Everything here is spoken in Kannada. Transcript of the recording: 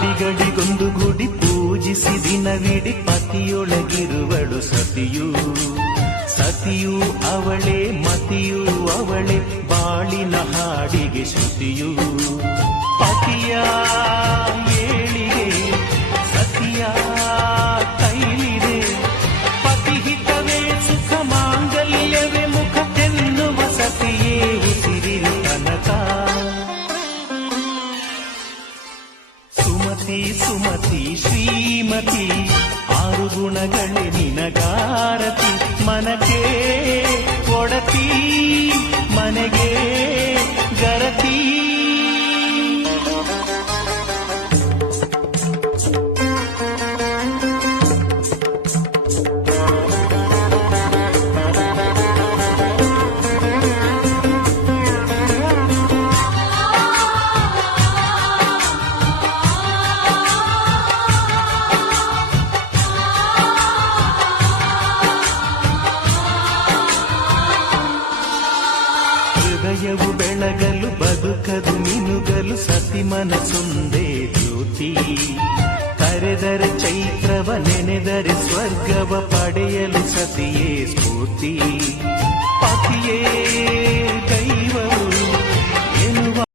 ಅಡಿಗಳಿಗೊಂದು ಗುಡಿ ಪೂಜಿಸಿ ದಿನವಿಡಿ ಪತಿಯೊಳಗಿರುವಳು ಸತಿಯು. ಸತಿಯು ಅವಳೇ ಮತಿಯು ಅವಳೇ ಬಾಳಿನ ಹಾಡಿಗೆ ಶ್ರುತಿಯು. ಪತಿಯ ಏಳಿಗೆ ಸತಿಯ ಕೈಲಿದೆ. ಪತಿಹಿತವೇ ಸುಖ ಮಾಂಗಲ್ಯವೇ ಮುಖ ತೆನ್ನುವ ಸತಿಯೇ ಉಸಿರಿನ ತನಕ. ಸುಮತಿ ಸುಮತಿ ಶ್ರೀಮತಿ ಆರು ಗುಣಗಳೇ ನಿನಗಾರತಿ. ಮನಕ್ಕೆ ಕೊಡತಿ ಮನೆಗೆ ಗರತಿ. ಹೃದಯವು ಬೆಳಗಲು ಬದುಕದು ಮಿನುಗಲು ಸತಿ ಮನಸೊಂದೇ ಜ್ಯೋತಿ. ಕರೆದರೆ ಚೈತ್ರವ ನೆನೆದರೆ ಸ್ವರ್ಗವ ಪಡೆಯಲು ಸತಿಯೇ ಸ್ಫೂರ್ತಿ. ಪತಿಯೇ